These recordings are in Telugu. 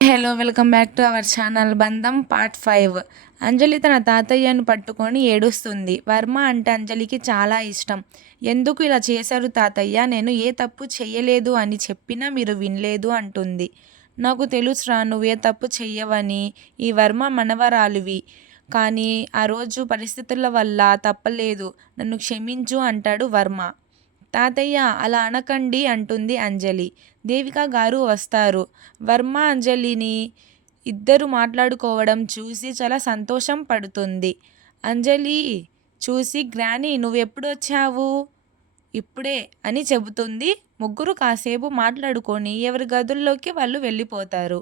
Hello welcome back to our channel బంధం పార్ట్ 5. అంజలి తన తాతయ్యను పట్టుకొని ఏడుస్తుంది. వర్మ అంటే అంజలికి చాలా ఇష్టం. ఎందుకు ఇలా చేశారు తాతయ్య, నేను ఏ తప్పు చెయ్యలేదు అని చెప్పినా మీరు వినలేదు అంటుంది. నాకు తెలుసురా నువ్వే తప్పు చెయ్యవని, ఈ వర్మ మనవరాలివి, కానీ ఆ రోజు పరిస్థితుల వల్ల తప్పలేదు, నన్ను క్షమించు అంటాడు వర్మ. తాతయ్య అలా అనకండి అంటుంది అంజలి. దేవిక గారు వస్తారు. వర్మ అంజలిని ఇద్దరు మాట్లాడుకోవడం చూసి చాలా సంతోషం పడుతుంది. అంజలి చూసి గ్రానీ నువ్వెప్పుడొచ్చావు? ఇప్పుడే అని చెబుతుంది. ముగ్గురు కాసేపు మాట్లాడుకొని ఎవరి గదుల్లోకి వాళ్ళు వెళ్ళిపోతారు.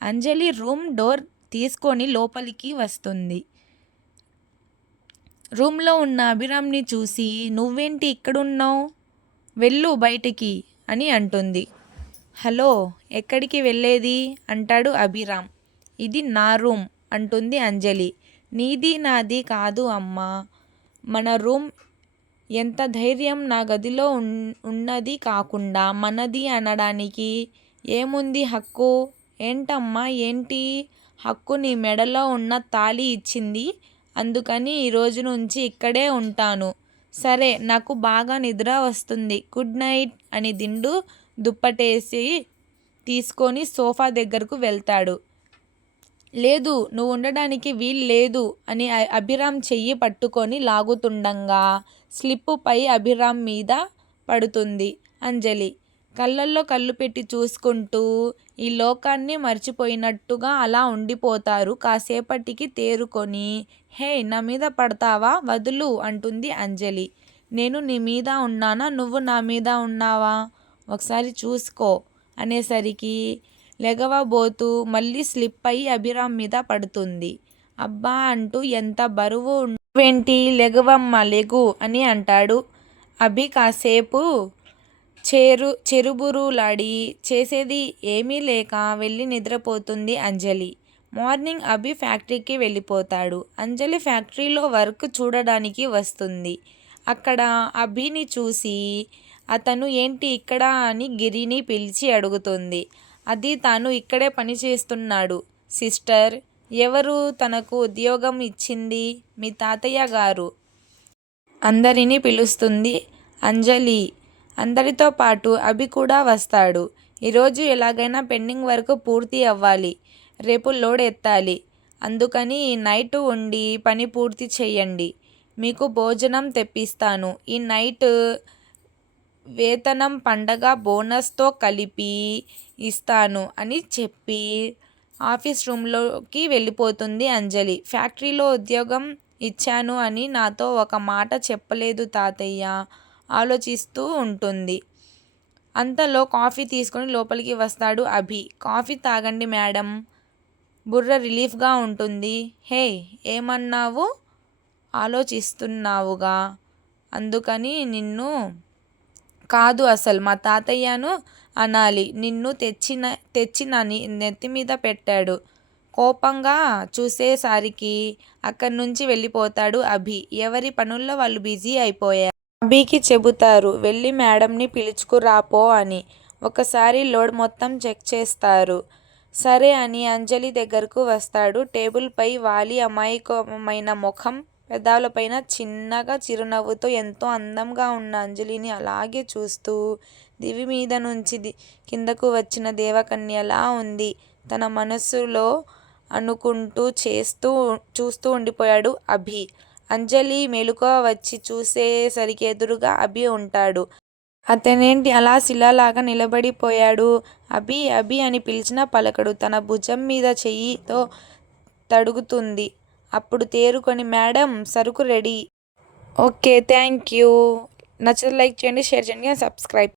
అంజలి రూమ్ డోర్ తీసుకొని లోపలికి వస్తుంది. రూమ్లో ఉన్న అభిరామ్ని చూసి నువ్వేంటి ఇక్కడున్నావు, వెళ్ళు బయటికి అని అంటుంది. హలో, ఎక్కడికి వెళ్ళేది అంటాడు అభిరామ్. ఇది నా రూమ్ అంటుంది అంజలి. నీది నాది కాదు అమ్మా, మన రూమ్. ఎంత ధైర్యం నా గదిలో ఉన్నది కాకుండా మనది అనడానికి ఏముంది హక్కు? ఏంటమ్మా ఏంటి హక్కు? నీ మెడలో ఉన్న తాళి ఇచ్చింది, అందుకని ఈరోజు నుంచి ఇక్కడే ఉంటాను. సరే, నాకు బాగా నిద్ర వస్తుంది, గుడ్ నైట్ అని దిండు దుప్పటేసి తీసుకొని సోఫా దగ్గరకు వెళ్తాడు. లేదు, నువ్వు ఉండడానికి వీలు లేదు అని అభిరామ్ చెయ్యి పట్టుకొని లాగుతుండగా స్లిప్పుపై అభిరామ్ మీద పడుతుంది అంజలి. కళ్ళల్లో కళ్ళు పెట్టి చూసుకుంటూ ఈ లోకాన్ని మర్చిపోయినట్టుగా అలా ఉండిపోతారు. కాసేపటికి తేరుకొని హే, నా మీద పడతావా, వదులు అంటుంది అంజలి. నేను నీ మీద ఉన్నానా, నువ్వు నా మీద ఉన్నావా, ఒకసారి చూసుకో అనేసరికి లెగవబోతూ మళ్ళీ స్లిప్ అయి అభిరామ్ మీద పడుతుంది. అబ్బా అంటూ ఎంత బరువు నువ్వేంటి, లెగవమ్మా లెగు అని అంటాడు అభి. కాసేపు చెరుబురులాడి చేసేది ఏమీ లేక వెళ్ళి నిద్రపోతుంది అంజలి. మార్నింగ్ అభి ఫ్యాక్టరీకి వెళ్ళిపోతాడు. అంజలి ఫ్యాక్టరీలో వర్క్ చూడడానికి వస్తుంది. అక్కడ అభిని చూసి అతను ఏంటి ఇక్కడ అని గిరిని పిలిచి అడుగుతుంది. అది తాను ఇక్కడే పనిచేస్తున్నాడు సిస్టర్. ఎవరు తనకు ఉద్యోగం ఇచ్చింది? మీ తాతయ్య గారు అందరినీ పిలుస్తుంది అంజలి. అందరితో పాటు అభి కూడా వస్తాడు. ఈరోజు ఎలాగైనా పెండింగ్ వర్క్ పూర్తి అవ్వాలి, రేపు లోడ్ ఎత్తాలి, అందుకని ఈ నైట్ ఉండి పని పూర్తి చేయండి, మీకు భోజనం తెప్పిస్తాను, ఈ నైట్ వేతనం పండగ బోనస్తో కలిపి ఇస్తాను అని చెప్పి ఆఫీస్ రూమ్లోకి వెళ్ళిపోతుంది అంజలి. ఫ్యాక్టరీలో ఉద్యోగం ఇచ్చాను అని నాతో ఒక మాట చెప్పలేదు తాతయ్య, ఆలోచిస్తూ ఉంటుంది. అంతలో కాఫీ తీసుకొని లోపలికి వస్తాడు అభి. కాఫీ తాగండి మేడం, బుర్ర రిలీఫ్గా ఉంటుంది. హే, ఏమన్నావు? ఆలోచిస్తున్నావుగా, అందుకని నిన్ను కాదు, అసలు మా తాతయ్యను అనాలి. నిన్ను తెచ్చి నా నెత్తి మీద పెట్టాడు. కోపంగా చూసేసరికి అక్కడి నుంచి వెళ్ళిపోతాడు అభి. ఎవరి పనుల్లో వాళ్ళు బిజీ అయిపోయారు. అభికి చెబుతారు వెళ్ళి మేడంని పిలుచుకురాపో అని. ఒకసారి లోడ్ మొత్తం చెక్ చేస్తారు. సరే అని అంజలి దగ్గరకు వస్తాడు. టేబుల్పై వాలి అమాయకమైన ముఖం, పెదాలపైన చిన్నగా చిరునవ్వుతో ఎంతో అందంగా ఉన్న అంజలిని అలాగే చూస్తూ దివి మీద నుంచి కిందకు వచ్చిన దేవకన్యలా ఉంది తన మనసులో అనుకుంటూ చూస్తూ ఉండిపోయాడు అభి. అంజలి మెలకువ వచ్చి చూసేసరికి ఎదురుగా అభి ఉంటాడు. అతనేంటి అలా శిలలాగా నిలబడిపోయాడు? అభి అభి అని పిలిచినా పలకడు. తన భుజం మీద చెయ్యితో తడుగుతుంది. అప్పుడు తేరుకొని మేడం, సరుకు రెడీ. Okay, thank you. నచ్చితే లైక్ చేయండి, షేర్ చేయండి, సబ్స్క్రైబ్.